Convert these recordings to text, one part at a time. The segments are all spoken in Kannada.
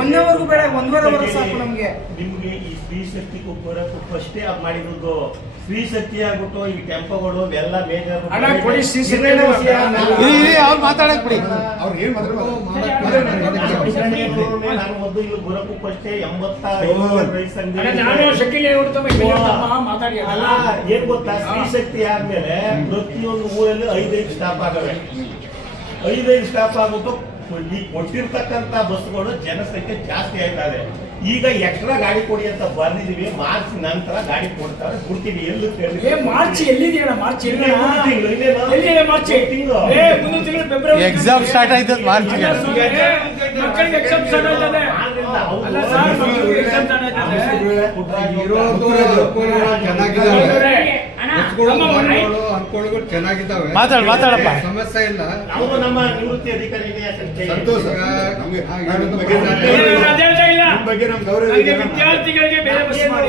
ಒಂದೇವರೆಗೂ ಬೇಡ, 1.5 ವರ್ಷ ಸಾಕು ನಮ್ಗೆ. ನಿಮ್ಗೆ ಈ ಸ್ತ್ರೀ ಶಕ್ತಿ ಬರೋಕ್ಕೂ ಫಸ್ಟೇ ಅದು ಮಾಡಿರೋದು. ಸ್ತ್ರೀ ಶಕ್ತಿ ಆಗ್ಬಿಟ್ಟು ಈ ಟೆಂಪೋಗಳು ಎಲ್ಲ ಮೇಜರ್ ಮಾತಾಡಕ್ ಬಿಡಿ. ನಾನು ಮೊದಲು ಇಲ್ಲಿ ಬರೋಕ್ಕೂ ಫಸ್ಟೇ 85 ಏನ್ ಗೊತ್ತಾ, ಸ್ತ್ರೀ ಶಕ್ತಿ ಆದ್ಮೇಲೆ ಪ್ರತಿಯೊಂದು ಊರಲ್ಲಿ 5 ಸ್ಟಾಪ್ ಆಗವೆ. 5 ಸ್ಟಾಪ್ ಆಗ್ಬಿಟ್ಟು ಈ ಕೊಟ್ಟಿರ್ತಕ್ಕಂಥ ಬಸ್ಗಳು ಜನಸಂಖ್ಯೆ ಜಾಸ್ತಿ ಆಯ್ತದೆ. ಈಗ ಎಕ್ಸ್ಟ್ರಾ ಗಾಡಿ ಕೊಡಿ ಅಂತ ಬರ್ದಿದೀವಿ. ಮಾರ್ಚ್ ನಂತರ ಗಾಡಿ ಕೊಡ್ತಾರೆ, ಕೊಡ್ತೀವಿ. ಎಲ್ಲೂ ಮಾರ್ಚ್ ಎಲ್ಲಿದೆಯಣ್ಣ? ಮಾರ್ಚ್ ತಿಂಗಳು ಎಕ್ಸಾಮ್ ಸ್ಟಾರ್ಟ್ ಆಯ್ತದ ಮಾರ್ಚ್. ಮಕ್ಕಳಿಗೆ ಎಕ್ಸಾಮ್ ಸ್ಟಾರ್ಟ್ ಆಯ್ತದೆ. ಚೆನ್ನಾಗಿದ್ದಾವೆ, ಮಾತಾಡಪ್ಪ. ಸಮಸ್ಯೆ ಇಲ್ಲ. ಅವರು ನಮ್ಮ ನಿವೃತ್ತಿ ಅಧಿಕಾರಿ ಸಂತೋಷ. ಬಗ್ಗೆ ನಮ್ ಗೌರವ ಇದೆ. ವಿದ್ಯಾರ್ಥಿಗಳಿಗೆ ಬೇರೆ ಬಸ್ ಮಾಡಿ,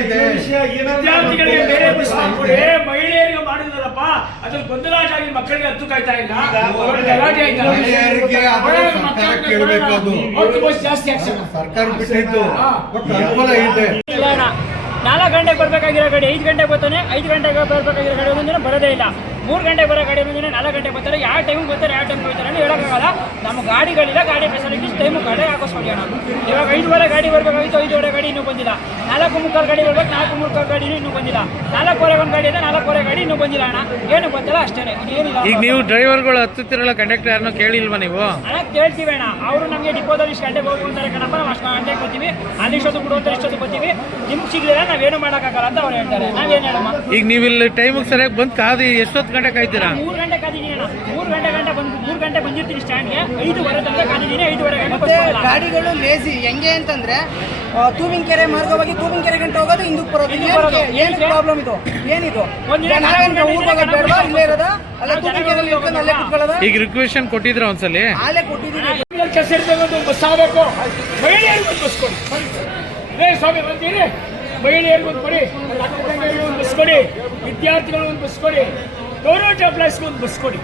ವಿದ್ಯಾರ್ಥಿಗಳಿಗೆ ಬೇರೆ ಬಸ್ ಮಾಡಿ, ಮಹಿಳೆಯರಿಗೆ ಮಾಡಿದ್ರಲ್ಲಪ್ಪ ಅದ್ರ ಗೊಂದಲಾಟಾಗಿ ಮಕ್ಕಳಿಗೆ ಹತ್ತು ಕಾಯ್ತಾ ಇಲ್ಲ. ಮಹಿಳೆಯರಿಗೆ ಸರ್ಕಾರ ಕೇಳಬೇಕು. ಅದು ಬಸ್ ಜಾಸ್ತಿ ಆಗ್ತದೆ. ಸರ್ಕಾರ ಬಿಟ್ಟಿದ್ದು ಒಟ್ಟು ಅನುಕೂಲ ಇದೆ. 4 ಗಂಟೆಗೆ ಬರಬೇಕಾಗಿರೋ ಗಾಡಿ 5 ಗಂಟೆಗೆ ಬರ್ತಾನೆ, 5 ಗಂಟೆಗೆ ಬರಬೇಕಾಗಿರೋ ಗಾಡಿ ಒಂದಿನ ಬರೋದೇ ಇಲ್ಲ. 3 ಗಂಟೆಗೆ ಬರೋ ಗಾಡಿ ಒಂದಿನ 4 ಗಂಟೆಗೆ ಬರ್ತಾರೆ. ಯಾವ ಟೈಮಿಗೆ ಬರ್ತಾರೆ, ಯಾವ ಟೈಮಿಗೆ ಹೋಗ್ತಾರೆ ಅಂತ ಹೇಳೋಕ್ಕಾಗಲ್ಲ. ನಮ್ಮ ಗಾಡಿಗಳಿಲ್ಲ, ಗಾಡಿ ಫೆಸಿಲಿಟೀಸ್ ಟೈಮು ಗಾಡಿ ಹಾಕಿಸ್ಕೊಳ್ಳಿ ಅಣ್ಣ. ಇವಾಗ 5:15 ಗಾಡಿ ಬರಬೇಕಾಗಿತ್ತು, 5:15 ಗಾಡಿ ಇನ್ನೂ ಬಂದಿಲ್ಲ. 4:45 ಗಾಡಿ ಬರ್ಬೇಕು, 4:45 ಗಾಡಿ ಇನ್ನೂ ಬಂದಿಲ್ಲ. 4:15 ಒಂದು ಗಾಡಿ ಇದೆ, 4:15 ಗಾಡಿ ಇನ್ನೂ ಬಂದಿಲ್ಲ ಅಣ್ಣ. ಏನು ಗೊತ್ತಿಲ್ಲ ಅಷ್ಟೇ, ಏನಿಲ್ಲ. ಈಗ ನೀವು ಡ್ರೈವರ್ಗಳು ಹತ್ತುತ್ತಿರಲ್ಲ, ಕಂಡಕ್ಟರ್ ಯಾರನ್ನೂ ಕೇಳಿಲ್ವಾ ನೀವು? ಅಣ್ಣ ಕೇಳ್ತೀವಿ ಅಣ್ಣ. ಅವರು ನಮಗೆ ಡಿಪೋದಲ್ಲಿ ಇಷ್ಟು ಗಂಟೆಗೆ ಹೋಗಿ ಅಂತಾರೆ ಕಣಪ್ಪ, ನಾವು ಅಷ್ಟು ಗಂಟೆಗೆ ಬರ್ತೀವಿ, ಅಲ್ಲಿ ಇಷ್ಟೊತ್ತು ಬಿಡುವಂತಾರೆ, ಇಷ್ಟೊತ್ತು ಬರ್ತೀವಿ, ನಿಮ್ಗೆ ಸಿಗಲಿಲ್ಲ ನಾವೇನು ಮಾಡೋಕ್ಕಾಗಲ್ಲ ಅಂತ ಅವ್ರು ಹೇಳ್ತಾರೆ. ನಾವೇನು ಹೇಳಮ್ಮ? ಈಗ ನೀವು ಇಲ್ಲಿ ಟೈಮಿಗೆ ಸರಿಯಾಗಿ ಬಂದು ಕಾದು ಎಷ್ಟೊತ್ತು ಗಂಟೆ ಕಾಯ್ತೀರಾ? 3 ಗಂಟೆ ಕಾದಿದ್ದೀನಿ ಅಣ್ಣ. 3 ಗಂಟೆ ಬಂದಿರ್ತೀನಿ ಸ್ಟ್ಯಾಂಡ್ಗೆ. 5:15 ತನಕ ಕಾದಿದ್ದೀನಿ. 5:15 ಗಂಟೆ ಮತ್ತೆ ಗಾಡಿಗಳು ಲೇಸಿ ಹೆಂಗೆ ಅಂತಂದ್ರೆ ತೂಬಿನಕೆರೆ ಮಾರ್ಗವಾಗಿ ತೂಬಿನಕೆರೆ ಗಂಟೆ ಹೋಗೋದು, ಹಿಂದಕ್ಕೆ ಬರೋದು. ಏನು ಪ್ರಾಬ್ಲಮ್ ಇದು? ಏನಿದು? 4 ಗಂಟೆ ಊರಿಗೆ ಹೋಗೋದು ಬೇಡವಾ? ಇಲ್ಲೇ ಇರೋದ? ಅಲ್ಲ ತೂಬಿನಕೆರೆಯಲ್ಲಿ ಇಟ್ಕೊಂಡು ಅಲ್ಲೇ ಕುತ್ಕೊಳ್ಳೋದ? ಈಗ ರಿಕ್ವೆಷನ್ ಕೊಟ್ಟಿದ್ರ ಒಂದ್ಸಲಿ? ಅಲ್ಲೇ ಕೊಟ್ಟಿದ್ದೀನಿ. ಕೆಲಸ ಇರ್ತಕ್ಕಂಥ ಬಸ್ ಆಗಬೇಕು. ಮಹಿಳೆಯರಿಗೂ ಒಂದು ಬಸ್ ಕೊಡಿ. ಸ್ವಾಮಿ ಬಂತೀರಿ, ಮಹಿಳೆಯರಿಗೂ ಒಂದು ಕೊಡಿ, ಒಂದು ಬಸ್ ಕೊಡಿ, ವಿದ್ಯಾರ್ಥಿಗಳು ಒಂದು ಬಸ್ ಕೊಡಿ, ಗೌರ್ಮೆಂಟ್ ಎಂಪ್ಲಾಯ್ಸ್ಗೆ ಒಂದು ಬಸ್ ಕೊಡಿ.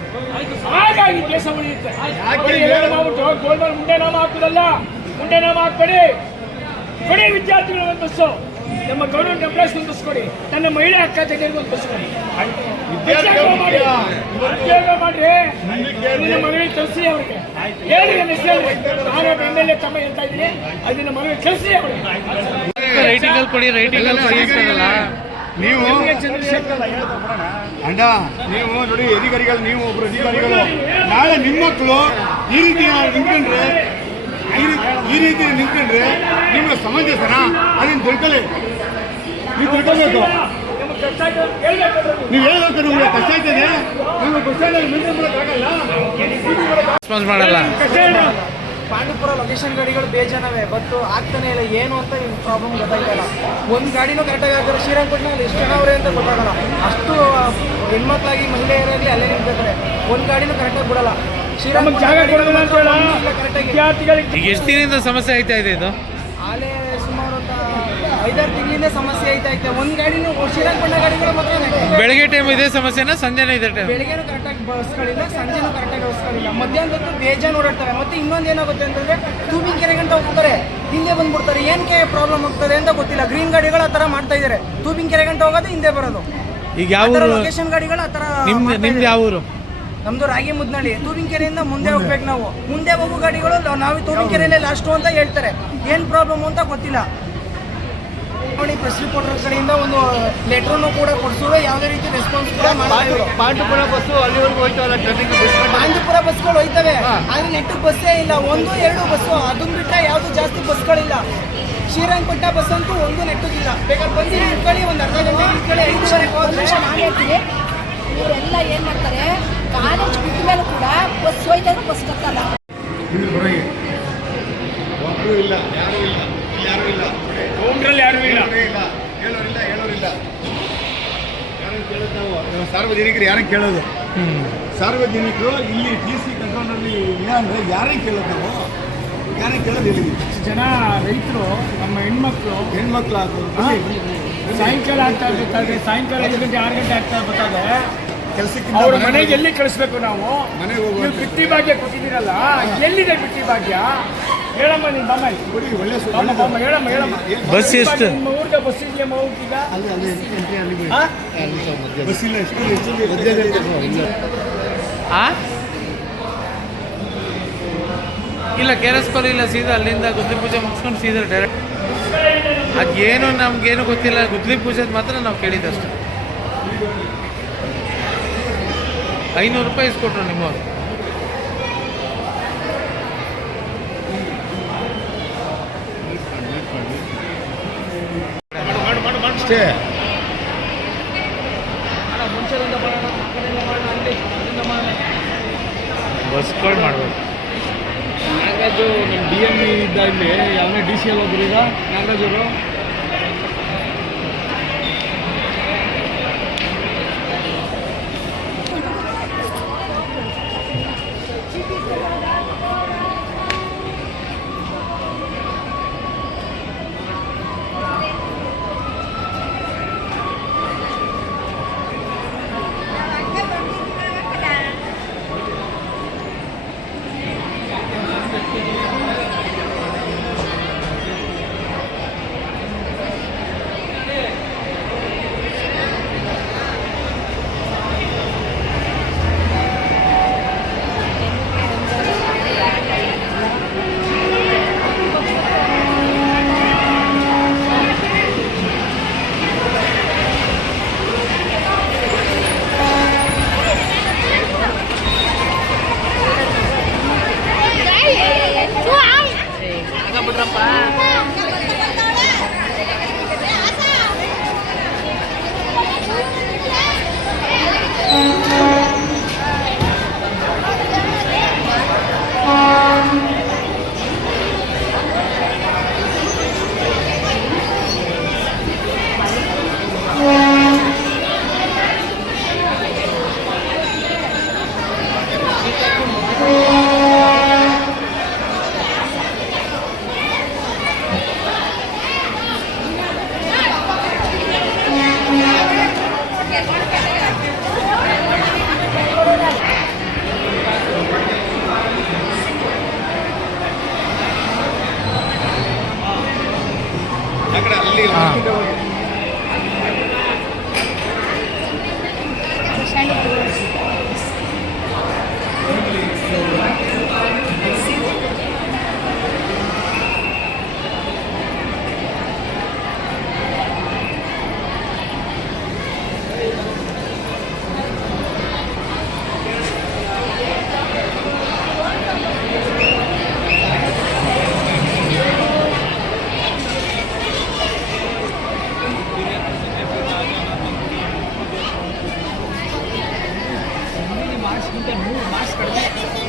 ಹಾಗಾಗಿ ದೇಶ ಉಳಿಯುತ್ತೆ. ಮಾಡ್ಬಿಟ್ಟು ಗೋಲ್ಮಾಲ್ ಮುಂದೆ ನಾಮ ಹಾಕೋದಲ್ಲ, ಮುಂದೆ ನಾಮ ಹಾಕ್ಬೇಡಿ. ಕೊಡಿ ವಿದ್ಯಾರ್ಥಿಗಳು ಒಂದು ಬಸ್ಸು, ನಮ್ಮ ಗೌರ್ಮೆಂಟ್ ಎಂಪ್ಲಾಯ್ಸ್ ಒಂದು ಬಸ್ ಕೊಡಿ, ನನ್ನ ಮಹಿಳೆ ಅಕ್ಕ ತಂಗಿಯರಿಗೆ ಒಂದು ಬಸ್ ಕೊಡಿ. ಉದ್ಯೋಗ ಮಾಡ್ರಿ, ನಿನ್ನ ಮಗಳಿಗೆ ಕಳಿಸಿ ಅವ್ರಿಗೆ ಹೇಳಿ. ನಾನು MLA ತಮ್ಮ ಹೇಳ್ತಾ ಇದ್ದೀನಿ, ಅದನ್ನ ಮಗಳಿಗೆ ಕಳಿಸಿ ಅವ್ರಿಗೆ. ರೈಟಿಂಗಲ್ಲಿ ಕೊಡಿ, ರೈಟಿಂಗಲ್ಲಿ ಕೊಡಿ ಅಂತಾರಲ್ಲ ನೀವು ಅಣ್ಣ. ನೀವು ನೋಡಿ, ಅಧಿಕಾರಿಗಳು, ನೀವು ಒಬ್ರು ಅಧಿಕಾರಿಗಳು, ನಾಳೆ ನಿಮ್ಮ ಮಕ್ಕಳು ಈ ರೀತಿ ನಿಂತ್ಕೊಂಡ್ರೆ, ಈ ರೀತಿ ನಿಂತ್ಕೊಂಡ್ರೆ ನಿಮ್ಗೆ ಸಮಂಜಸನ? ಅದನ್ನ ತಿಳ್ಕೊಳ್ಳಿ, ನೀವು ತಿಳ್ಕೊಬೇಕು. ನೀವು ಹೇಳ್ಬೇಕು, ನಿಮ್ಗೆ ಕಷ್ಟ ಆಯ್ತದೆ, ನಮ್ಗೆ ಬಸ್ ಸ್ಟ್ಯಾಂಡಲ್ಲಿ ಮೇಂಟೈನ್ ಮಾಡೋಕ್ಕಾಗಲ್ಲ, ರೆಸ್ಪಾನ್ಸ್ ಮಾಡಲ್ಲ. ಪಾಂಡುಪುರ ಲೊಕೇಶನ್ ಗಾಡಿಗಳು ಬೇಜಾನವೆ, ಬಟ್ ಆಗ್ತಾನೆ ಇಲ್ಲ. ಏನು ಅಂತ ಪ್ರಾಬ್ಲಮ್ ಗೊತ್ತಾಗ್ತಾಯಿಲ್ಲ. ಒಂದು ಗಾಡಿನೂ ಕರೆಕ್ಟಾಗಿ ಆಗ್ತಾರೆ. ಶ್ರೀರಂಗಪಟ್ಟಣದಲ್ಲಿ ಎಷ್ಟು ಜನ ಅವರೇ ಅಂತ ಗೊತ್ತಾಗಲ್ಲ. ಅಷ್ಟು ಹೆಣ್ಮಕ್ಳಾಗಿ ಮಹಿಳೆಯರಾಗಲಿ ಅಲ್ಲೇ ನಿಂತಿರ್ತಾರೆ. ಒಂದು ಗಾಡಿನೂ ಕರೆಕ್ಟಾಗಿ ಬಿಡಲ್ಲ. ಈಗ ಎಷ್ಟು ದಿನದಿಂದ ಸಮಸ್ಯೆ ಆಯ್ತಾ ಇದೆ ಇದು? ಆಲೇ ಸುಮಾರು ಒಂದು 5-6 ತಿಂಗಳಿಂದ ಸಮಸ್ಯೆ ಐತೆ. ಒಂದು ಗಾಡಿನೂ ಶ್ರೀರಂಗಪಟ್ಟಣ ಗಾಡಿಗಳು ಮಾತ್ರ. ಬೆಳಗ್ಗೆ ಟೈಮ್ ಇದೇ ಸಮಸ್ಯೆನಾ, ಸಂಜೆನೂ ಇದೆ ಟೈಮ್? ಬೆಳಗ್ಗೆನೂ ಕರೆಕ್ಟಾಗಿ ಬಸ್ಗಳಿಲ್ಲ, ಸಂಜೆನೂ ಕರೆಕ್ಟಾಗಿ ಬಸ್ಗಳಿಲ್ಲ. ಮಧ್ಯಾಹ್ನದೊತ್ತು ಬೇಜಾನ್ ಓಡಾಡ್ತಾರೆ. ಮತ್ತೆ ಇನ್ನೊಂದು ಏನಾಗುತ್ತೆ ಅಂತಂದ್ರೆ ತೂಬಿನಕೆರೆ ಗಂಟೆ ಹೋಗ್ತಾರೆ, ಹಿಂದೆ ಬಂದ್ಬಿಡ್ತಾರೆ. ಏನಕ್ಕೆ ಪ್ರಾಬ್ಲಮ್ ಆಗ್ತದೆ ಅಂತ ಗೊತ್ತಿಲ್ಲ. ಗ್ರೀನ್ ಗಾಡಿಗಳು ಆ ಥರ ಮಾಡ್ತಾ ಇದ್ದಾರೆ. ತೂಬಿನಕೆರೆ ಗಂಟೆ ಹೋಗೋದು, ಹಿಂದೆ ಬರೋದು. ಈಗ ಯಾವ ಲೊಕೇಶನ್ ಗಾಡಿಗಳು ಆ ಥರ. ನಿಮ್ದು ಯಾವ ಊರು? ನಮ್ದು ರಾಗಿಮುದ್ನಳ್ಳಿ. ತೂಬಿನಕೆರೆಯಿಂದ ಮುಂದೆ ಹೋಗ್ಬೇಕು ನಾವು. ಮುಂದೆ ಹೋಗೋ ಗಾಡಿಗಳು ನಾವು ತೂಬಿನಕೆರೆಯಲ್ಲೇ ಲಾಸ್ಟು ಅಂತ ಹೇಳ್ತಾರೆ. ಏನು ಪ್ರಾಬ್ಲಮ್ ಅಂತ ಗೊತ್ತಿಲ್ಲ. ನೋಡಿ, ಪ್ರೆಸ್ ರಿಪೋರ್ಟರ್ ಕಡೆಯಿಂದ ಒಂದು ಲೆಟ್ರನ್ನು ಕೂಡ ಕೊಡಿಸಿದ್ರು, ಯಾವುದೇ ರೀತಿ ರೆಸ್ಪಾನ್ಸ್ ಕೂಡ ಮಾಡಿಲ್ಲ. ಪಾಂಡುಪುರ ಬಸ್ಸು ಅಲ್ಲಿವರೆಗೂ ಹೋಯ್ತವಲ್ಲ, ಪಾಂಡುಪುರ ಬಸ್ಗಳು ಹೋಯ್ತವೆ, ಆದರೆ ನೆಟ್ಟಿಗೆ ಬಸ್ಸೇ ಇಲ್ಲ. 1-2 ಬಸ್ಸು, ಅದನ್ನ ಬಿಟ್ಟರೆ ಯಾವುದು ಜಾಸ್ತಿ ಬಸ್ಗಳಿಲ್ಲ. ಶ್ರೀರಂಗಪಟ್ಟಣ ಬಸ್ ಅಂತೂ ಒಂದು ನೆಟ್ಟಿಗಿಲ್ಲ. ಬೇಕಾದ್ರೆ ಬಂದು ನಿಂತ್ಕೊಳ್ಳಿ, ಒಂದು ಅರ್ಧ ಗಂಟೆ ನಿಂತ್ಕೊಳ್ಳಿ, 5 ನಿಮಿಷ ಮಾಡಿರ್ತೀವಿ. ಇವರೆಲ್ಲ ಏನು ಮಾಡ್ತಾರೆ, ಕಾಲೇಜ್ ಬಿಟ್ಟ ಮೇಲೆ ಕೂಡ ಬಸ್ ಹೋಯ್ತಾರೆ, ಬಸ್ ಕಟ್ಟಲ್ಲ. ಒಬ್ಬರು ಇಲ್ಲ, ಯಾರೂ ಇಲ್ಲ, ಯಾರೂ ಇಲ್ಲ, ಹೇಳೋರಿಲ್ಲ. ಯಾರನ್ನು ಕೇಳೋದು ನಾವು? ಸಾರ್ವಜನಿಕರು ಯಾರನ್ನು ಕೇಳೋದು? ಸಾರ್ವಜನಿಕರು ಇಲ್ಲಿ TC ಕಂಟ್ರೋಲ್ನಲ್ಲಿ ಇಲ್ಲ ಅಂದರೆ ಯಾರನ್ನು ಕೇಳೋದು ನಾವು? ಯಾರನ್ನು ಕೇಳೋದು? ಇಲ್ಲಿ ಜನ ರೈತರು, ನಮ್ಮ ಹೆಣ್ಮಕ್ಳು ಆಗ್ಬೋದು. ಸಾಯಂಕಾಲ ಆಗ್ತಾ ಇರ್ಬೇಕಾದ್ರೆ, ಸಾಯಂಕಾಲ 5 ಗಂಟೆ 6 ಗಂಟೆ ಆಗ್ತಾ ಇರ್ಬೇಕಾದ್ರೆ ಕೆಲಸಕ್ಕಿಂತ ಅವ್ರ ಮನೆಗೆ ಎಲ್ಲಿ ಕಳಿಸ್ಬೇಕು ನಾವು? ಮನೆಗೆ ಹೋಗುವ ನೀವು ಬಿಟ್ಟಿ ಭಾಗ್ಯ ಕೊಟ್ಟಿದ್ದೀರಲ್ಲ, ಎಲ್ಲಿದೆ ಬಿಟ್ಟಿ ಭಾಗ್ಯ? ಹೇಳಮ್ಮ ನಿಮ್ಮ ಬಮ್ಮ ಇಲ್ಲಿ. ಕೊಡಿ, ಒಳ್ಳೆ ಬಮ್ಮ ಹೇಳಮ್ಮ ಹೇಳಮ್ಮ. ಬಸ್ ಎಷ್ಟು? ನಿಮ್ಮ ಊರಿಗೆ ಬಸ್ ಇದೆಯಮ್ಮ ಹೋಗ್ತೀಗ? ಹಾ? ಬಸ್ ಇಲ್ಲ, ಎಷ್ಟು ಆ ಇಲ್ಲ ಕೆರಸ್ಪಲ್ಲಿ ಇಲ್ಲ, ಸೀದಾ ಅಲ್ಲಿಂದ ಗುದ್ಲಿ ಪೂಜೆ ಮುಗಿಸ್ಕೊಂಡು ಸೀದಾ ಡೈರೆಕ್ಟ್. ಅದೇನು ನಮ್ಗೇನು ಗೊತ್ತಿಲ್ಲ, ಗುದ್ಲಿ ಪೂಜೆದು ಮಾತ್ರ ನಾವು ಕೇಳಿದ್ದಷ್ಟು. 500 ರೂಪಾಯಿ ಇಸ್ಕೊಟ್ರು ನಿಮ್ಮವ್ರು. ಅಷ್ಟೇ. ಬಸ್ಗಳು ಮಾಡ್ಬೇಕು. ನಾಗರಾಜು ನಮ್ಮ DMV ಇದ್ದಾಗಲಿ ಯಾವನೇ DCL ಒಬ್ಬರು ಈಗ ನಾಗರಾಜರು. ಮಾರ್ಕ್ಸ್ ಕಡಿಮೆ